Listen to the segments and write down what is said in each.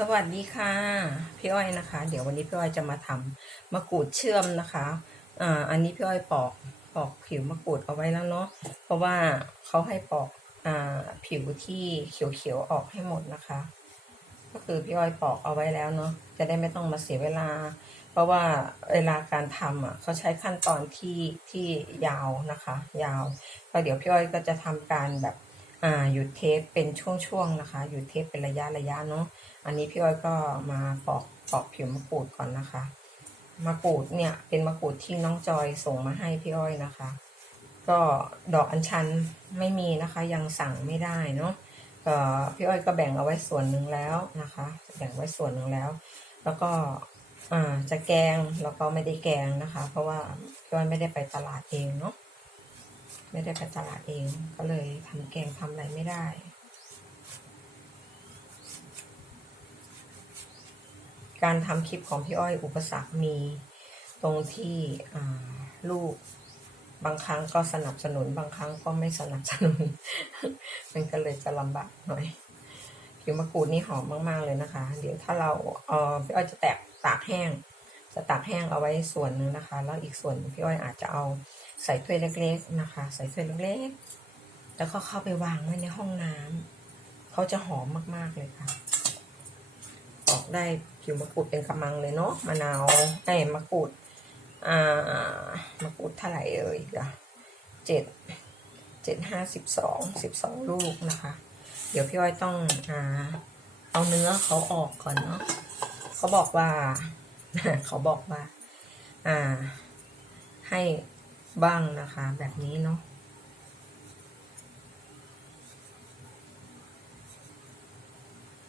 สวัสดีค่ะ พี่อ้อยนะคะ เดี๋ยววันนี้พี่อ้อยจะมาทำมะกรูดเชื่อมนะคะอ่าอันนี้พี่อ้อยปอกปอกผิวมะกรูดเอาไว้แล้วเนาะเพราะว่าเขาให้ปอกอ่าผิวที่เขียวๆออกให้หมดนะคะ ก็คือพี่อ้อยปอกเอาไว้แล้วเนาะจะได้ไม่ต้องมาเสียเวลา เพราะว่าเวลาการทำอะเขาใช้ขั้นตอนที่ที่ยาวนะคะ ยาวก็เดี๋ยวพี่อ้อยก็จะทำการแบบ อ่าหยุดเทปเป็นช่วงๆนะคะ หยุดเทปเป็นระยะระยะเนาะอันนี้พี่อ้อยก็มาปอกปอกผิวมะกรูดก่อนนะคะมะกรูดเนี่ยเป็นมะกรูดที่น้องจอยส่งมาให้พี่อ้อยนะคะ ก็ดอกอัญชันไม่มีนะคะ ยังสั่งไม่ได้เนาะก็พี่อ้อยก็แบ่งเอาไว้ส่วนหนึ่งแล้วนะคะ แบ่งไว้ส่วนหนึ่งแล้ว แล้วก็จะแกงแล้วก็ไม่ได้แกงนะคะ เพราะว่าพี่อ้อยไม่ได้ไปตลาดเองเนาะ ไม่ได้ไปตลาดเอง ก็เลยทำแกงทำอะไรไม่ได้การทำคลิปของพี่อ้อยอุปสรรคมีตรงที่ลูกบางครั้งก็สนับสนุนบางครั้งก็ไม่สนับสนุน มันก็เลยจะลำบากหน่อยผิวมะกรูดนี่หอมมาก ๆ เลยนะคะ เดี๋ยวถ้าเราเออพี่อ้อยจะแตกตากแห้ง จะตากแห้งเอาไว้ส่วนหนึ่งนะคะ แล้วอีกส่วนพี่อ้อยอาจจะเอาใส่ถ้วยเล็ก ๆนะคะ ใส่ถ้วยเล็กๆ แล้วก็เข้าไปวางไว้ในห้องน้ำเขาจะหอมมากๆเลยค่ะ ออกได้ผิวมะกรูดเป็นกำมังเลยเนาะมะนาวไอ้มะกรูดอ่ามะกรูดเท่าไหร่เอ่ยเดี๋ยวเจ็ดเจ็ดห้าสิบสองสิบสองลูกนะคะ เดี๋ยวพี่อ้อยต้องอ่าเอาเนื้อเขาออกก่อนเนาะเขาบอกว่า เขาบอกว่า อ่า ให้บ้างนะคะ แบบนี้เนาะ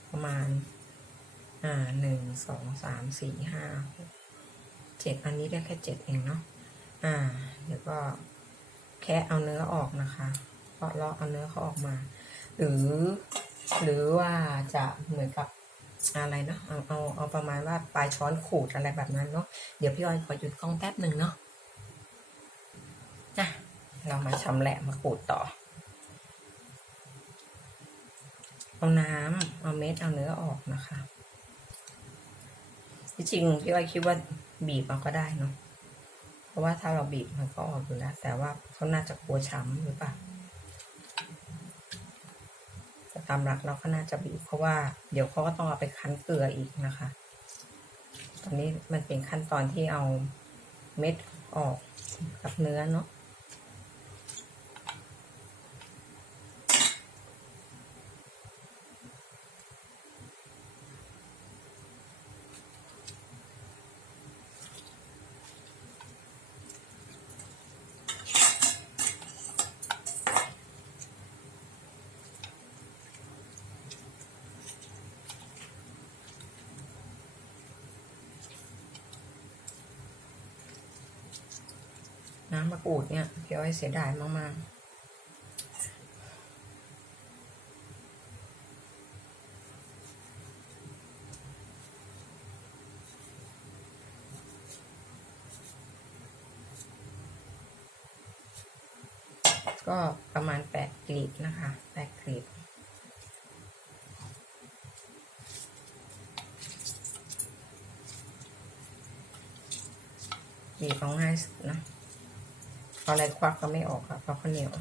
ประมาณ อ่าหนึ่งสองสามสี่ห้าหกเจ็ดอันนี้ได้แค่เจ็ดเองเนาะอ่า เดี๋ยวก็แค่เอาเนื้อออกนะคะเพราะเลาะเอาเนื้อเขาออกมา หรือ หรือว่าจะเหมือนกับ อะไรเนาะเอาเอาเอาประมาณว่าปลายช้อนขูดอะไรแบบนั้นเนาะเดี๋ยวพี่อ้อยขอหยุดกล้องแป๊บหนึ่งเนาะนะเรามาชำแหละมาขูดต่อ เอาน้ำเอาเม็ดเอาเนื้อออกนะคะที่จริงพี่อ้อยคิดว่าบีบเอาก็ได้เนาะเพราะว่าถ้าเราบีบมันก็ออกอยู่แล้วแต่ว่าเขาน่าจะกลัวช้ำหรือเปล่าแตามหลักเราก็น่าจะบีบเพราะว่าเดี๋ยวเขาก็ต้องเอาไปคั้นเกลืออีกนะคะ ตอนนี้มันเป็นขั้นตอนที่เอาเม็ดออกกับเนื้อเนาะ น้ำมะกรูดเนี่ยพี่อ้อยเสียดายมากๆก็ประมาณแปดกลีบนะคะแปดกลีบบีบเอง่ายสุดนะ เอาอะไรควักก็ไม่ออกค่ะเพราะข้าวเหนียว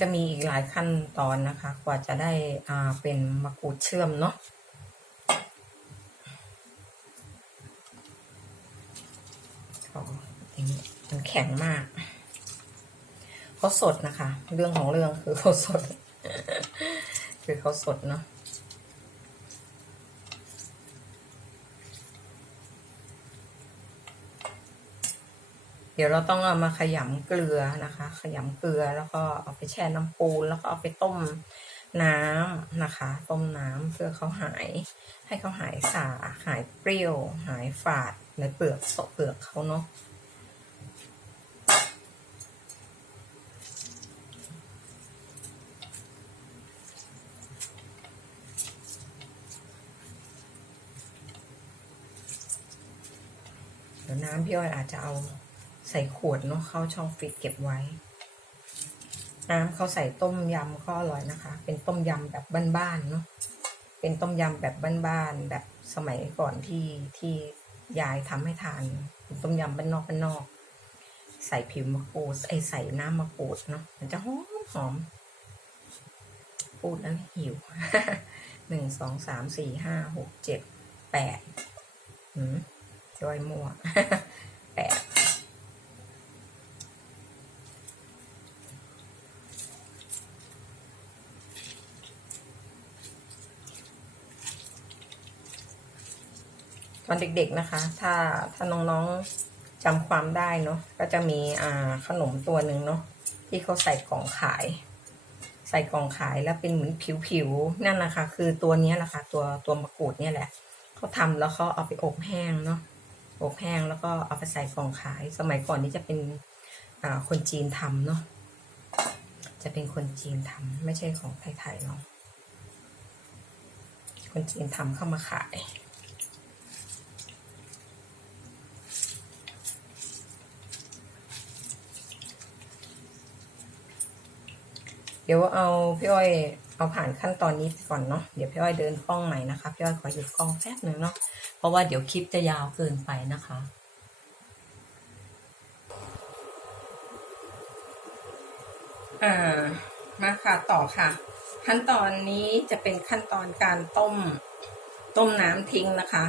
จะมีอีกหลายขั้นตอนนะคะ กว่าจะได้อ่าเป็นมะกรูดเชื่อมเนาะอ๋ออันแข็งมาก เขาสดนะคะ เรื่องของเรื่องคือเขาสด คือเขาสดเนาะเดี๋ยวเราต้องเอามาขยำเกลือนะคะ ขยำเกลือแล้วก็เอาไปแช่น้ำปูนแล้วก็เอาไปต้มน้ำนะคะ ต้มน้ำเพื่อเขาหาย ให้เขาหายสาหายเปรี้ยว หายฝาดในเปลือกสเปลือกเขาเนาะ ดี๋ยวน้ำพี่อ้อยอาจจะเอาใส่ขวดเนาะเข้าช่องฟิตเก็บไว้ น้ำเขาใส่ต้มยำก็อร่อยนะคะ เป็นต้มยำแบบบ้านๆเนาะเป็นต้มยำแบบบ้านๆแบบสมัยก่อนที่ที่ยายทำให้ทานเป็นต้มยำบ้านนอกบ้านนอก ใส่ผิวมะกรูดไอใส่น้ำมะกรูดเนาะมันจะหอมหอมพูดแล้วหิวหนึ่งสองสามสี่ห้าหกเจ็ดแปดหืม จอยมั่วแปดตอนเด็กๆนะคะ ถ้าถ้าน้องๆจำความได้เนาะก็จะมีอ่าขนมตัวหนึ่งเนาะที่เขาใส่กล่องขาย ใส่กล่องขายแล้วเป็นเหมือนผิวๆนั่นนะคะ คือตัวนี้แหละค่ะตัวตัวมะกรูดเนี่ยแหละเขาทำแล้วเขาเอาไปอบแห้งเนาะ อบแห้งแล้วก็เอาไปใส่กล่องขาย สมัยก่อนนี้จะเป็นคนจีนทำเนาะจะเป็นคนจีนทำไม่ใช่ของไทยๆเนาะคนจีนทำเข้ามาขายเดี๋ยวเอาพี่อ้อยเอาผ่านขั้นตอนนี้ไปก่อนเนาะเดี๋ยวพี่อ้อยเดินกล้องใหม่นะคะพี่อ้อยขอหยุดกล้องแป๊บหนึ่งเนาะ เพราะว่าเดี๋ยวคลิปจะยาวเกินไปนะคะ อ่า มาค่ะต่อค่ะ ขั้นตอนนี้จะเป็นขั้นตอนการต้มต้มน้ำทิ้งนะคะ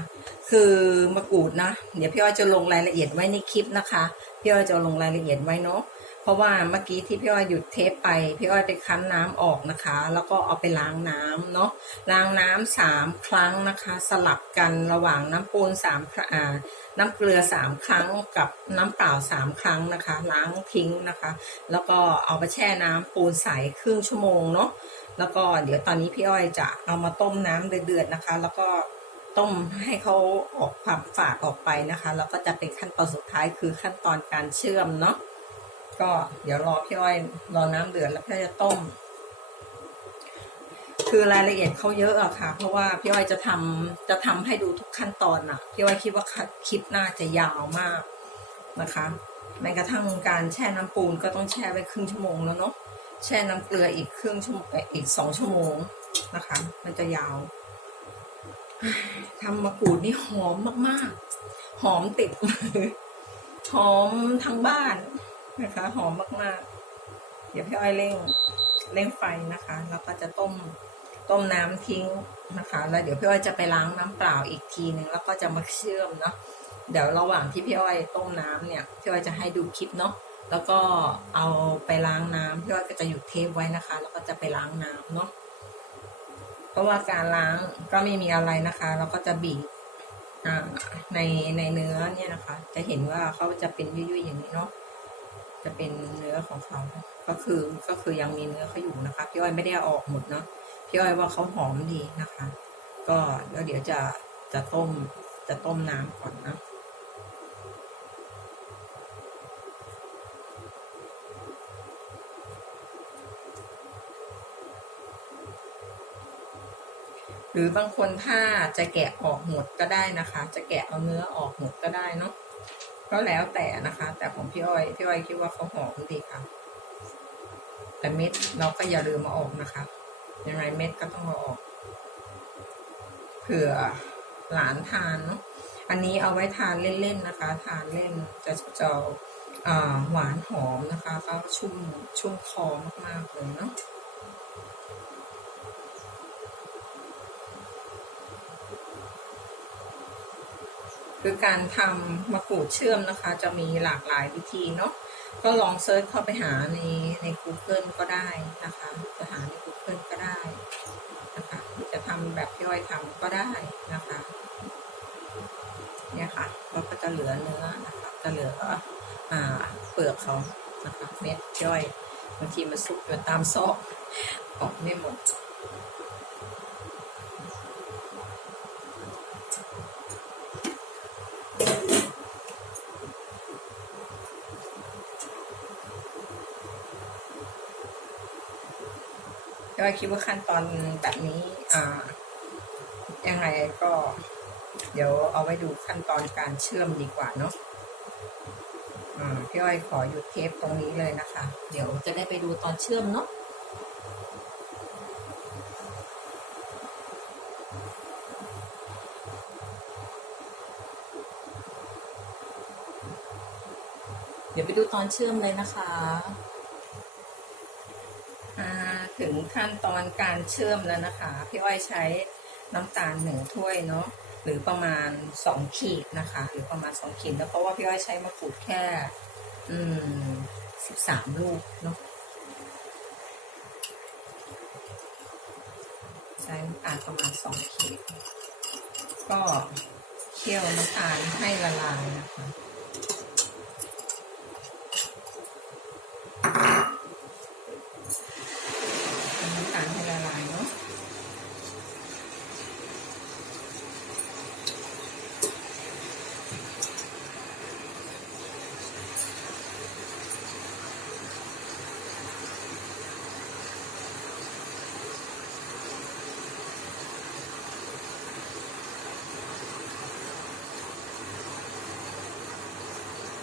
คือมะกรูดนะ เดี๋ยวพี่อ้อยจะลงรายละเอียดไว้ในคลิปนะคะ พี่อ้อยจะลงรายละเอียดไว้เนาะ เพราะว่าเมื่อกี้ที่พี่อ้อยหยุดเทปไป พี่อ้อยไปคั้นน้ำออกนะคะ แล้วก็เอาไปล้างน้ำเนาะล้างน้ำสามครั้งนะคะ สลับกันระหว่างน้ำปูนสามครั้งอ่าน้ำเกลือสามครั้งกับน้ำเปล่าสามครั้งนะคะ ล้างทิ้งนะคะ แล้วก็เอาไปแช่น้ำปูนใสครึ่งชั่วโมงเนาะแล้วก็เดี๋ยวตอนนี้พี่อ้อยจะเอามาต้มน้ำเดือดๆนะคะ แล้วก็ต้มให้เขาออกความฝาดออกไปนะคะ แล้วก็จะเป็นขั้นตอนสุดท้ายคือขั้นตอนการเชื่อมเนาะ ก็เดี๋ยวรอพี่อ้อยรอน้ำเดือดแล้วพี่อ้อยจะต้ม คือรายละเอียดเขาเยอะอะค่ะ เพราะว่าพี่อ้อยจะทำจะทำให้ดูทุกขั้นตอนอะพี่อ้อยคิดว่าคลิปน่าจะยาวมากนะคะแม้กระทั่งการแช่น้ำปูนก็ต้องแช่ไว้ครึ่งชั่วโมงแล้วเนาะแช่น้ำเกลืออีกครึ่งชั่วโมงอีกสองชั่วโมงนะคะ มันจะยาวทำมะกรูดนี่หอมมากๆ หอมติดมือหอมทั้งบ้าน นะคะหอมมากๆ เดี๋ยวพี่อ้อยเร่งเร่งไฟนะคะ แล้วก็จะต้มต้มน้ำทิ้งนะคะ แล้วเดี๋ยวพี่อ้อยจะไปล้างน้ำเปล่าอีกทีหนึ่งแล้วก็จะมาเชื่อมเนาะเดี๋ยวระหว่างที่พี่อ้อยต้มน้ำเนี่ยพี่อ้อยจะให้ดูคลิปเนาะแล้วก็เอาไปล้างน้ำพี่อ้อยก็จะหยุดเทปไว้นะคะ แล้วก็จะไปล้างน้ำเนาะเพราะว่าการล้างก็ไม่มีอะไรนะคะแล้วก็จะบีบในในเนื้อเนี่ยนะคะ จะเห็นว่าเขาจะเป็นยุ่ยๆอย่างนี้เนาะ จะเป็นเนื้อของเขา ก็คือก็คือยังมีเนื้อเขาอยู่นะคะ พี่อ้อยไม่ได้ออกหมดเนาะ พี่อ้อยว่าเขาหอมดีนะคะ ก็แล้วเดี๋ยวจะจะต้มจะต้มน้ำก่อนนะหรือบางคนถ้าจะแกะออกหมดก็ได้นะคะ จะแกะเอาเนื้อออกหมดก็ได้เนาะ ก็แล้วแต่นะคะ แต่ของพี่อ้อยพี่อ้อยคิดว่าเขาหอมดีค่ะ แต่เม็ดเราก็อย่าลืมมาออกนะคะยังไงเม็ดก็ต้องเอาออกเผื่อหลานทานเนาะอันนี้เอาไว้ทานเล่นๆนะคะ ทานเล่นจะจะอ่าหวานหอมนะคะ ก็ชุ่มชุ่มคอมากๆเลยเนาะ คือการทำมะกรูดเชื่อมนะคะ จะมีหลากหลายวิธีเนาะก็ลองเซิร์ชเข้าไปหาในใน Google ก็ได้นะคะจะหาใน Google ก็ได้นะคะจะทำแบบย่อยทำก็ได้นะคะเนี่ยค่ะเราก็จะเหลือเนื้อนะคะจะเหลืออ่าเปลือกเขานะคะเม็ดย่อยบางทีมันสุกอยู่ตามซอกออกไม่หมด ก็คิดว่าขั้นตอนแบบนี้อ่ายังไงก็ เดี๋ยวเอาไว้ดูขั้นตอนการเชื่อมดีกว่าเนาะอ่าพี่อ้อยขอหยุดเทปตรงนี้เลยนะคะ เดี๋ยวจะได้ไปดูตอนเชื่อมเนาะเดี๋ยวไปดูตอนเชื่อมเลยนะคะ ขั้นตอนการเชื่อมแล้วนะคะ พี่อ้อยใช้น้ำตาลหนึ่งถ้วยเนาะหรือประมาณสองขีดนะคะ หรือประมาณสองขีดแล้วเพราะว่าพี่อ้อยใช้มะกรูดแค่ อืมสิบสามลูกเนาะใช้น้ำตาลประมาณสองขีด ก็เคี่ยวน้ำตาลให้ละลายนะคะ น้ำตาลให้ละลายเนาะ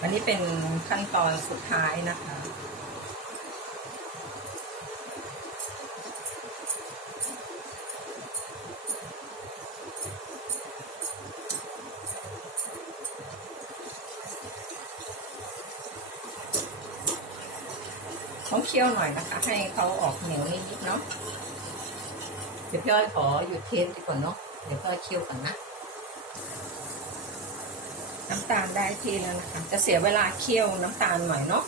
อั นี้เป็นขั้นตอนสุดท้ายนะคะ ต้องเคี่ยวหน่อยนะคะ ให้เขาออกเหนียวนิดๆเนาะ เดี๋ยวพี่อ้อยขอหยุดเทปดีกว่าเนาะ เดี๋ยวพี่อ้อยเคี่ยวก่อนนะ น้ำตาลได้ที่แล้วนะคะ จะเสียเวลาเคี่ยวน้ำตาลหน่อยเนาะ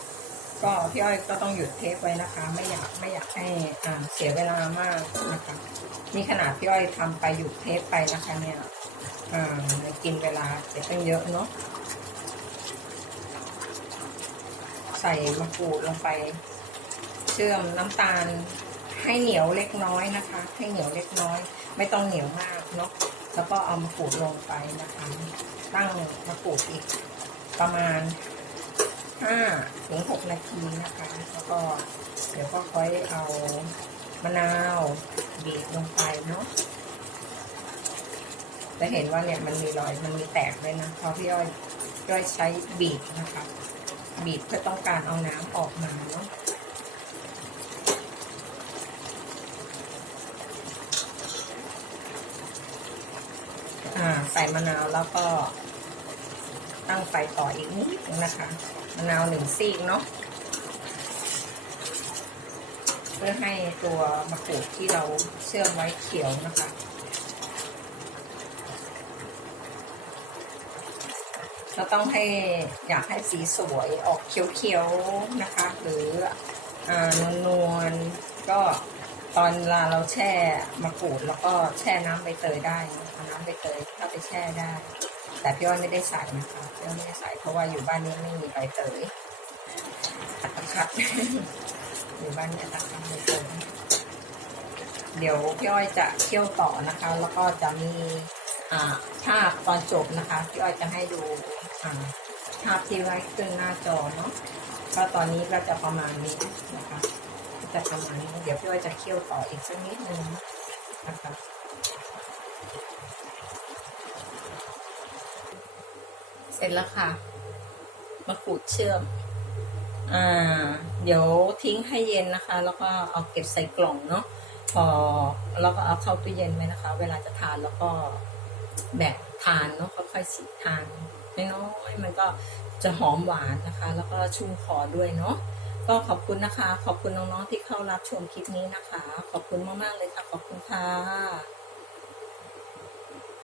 ก็พี่อ้อยก็ต้องหยุดเทปไว้นะคะ ไม่อยากไม่อยากให้อ่าเสียเวลามากนะคะนี่ขนาดพี่อ้อยทำไปหยุดเทปไปนะคะเนี่ยอ่ากินเวลาเสียตั้งเยอะเนาะใส่มะกรูดลงไป เชื่อมน้ำตาลให้เหนียวเล็กน้อยนะคะ ให้เหนียวเล็กน้อย ไม่ต้องเหนียวมากเนาะแล้วก็เอามะกรูดลงไปนะคะ ตั้งมะกรูดอีกประมาณห้าถึงหกนาทีนะคะ แล้วก็เดี๋ยวก็ค่อยเอามะนาวบีบลงไปเนาะจะเห็นว่าเนี่ยมันมีรอยมันมีแตกเลยนะเพราะพี่อ้อยพี่อ้อยใช้บีบนะคะ บีบเพื่อต้องการเอาน้ำออกมาเนาะอ่าใส่มะนาวแล้วก็ ตั้งไฟต่ออีกนิดนึงนะคะมะนาวหนึ่งซีกเนาะเพื่อให้ตัวมะกรูดที่เราเชื่อมไว้เขียวนะคะเราต้องให้อยากให้สีสวยออกเขียวๆนะคะ หรืออนวลๆก็ตอนเวลาเราแช่มะกรูดแล้วก็แช่น้ำใบเตยได้นะคะน้ำใบเตยถ้าไปแช่ได้ แต่พี่อ้อยไม่ได้ใส่นะคะพี่อ้อยไม่ได้ใส่เพราะว่าอยู่บ้านนี้ไม่มีใบเตยตัดคัดอยู่บ้านนี้ตัดคัดใบเตยเดี๋ยวพี่อ้อยจะเคี่ยวต่อนะคะ แล้วก็จะมีภาพตอนจบนะคะพี่อ้อยจะให้ดูภาพที่ไว้ขึ้นหน้าจอเนาะก็ตอนนี้ก็จะประมาณนี้นะคะจะประมาณนี้เดี๋ยวพี่อ้อยจะเคี่ยวต่ออีกสักนิดนึงนะคะ เสร็จแล้วค่ะมะกรูดเชื่อม อ่า เดี๋ยวทิ้งให้เย็นนะคะ แล้วก็เอาเก็บใส่กล่องเนาะ พอแล้วก็เอาเข้าตู้เย็นไว้นะคะ เวลาจะทานแล้วก็แบกทานเนาะค่อยๆสีทานน้อยๆมันก็จะหอมหวานนะคะ แล้วก็ชุ่มคอด้วยเนาะก็ขอบคุณนะคะ ขอบคุณน้องๆที่เข้ารับชมคลิปนี้นะคะ ขอบคุณมากๆเลยค่ะ ขอบคุณค่ะ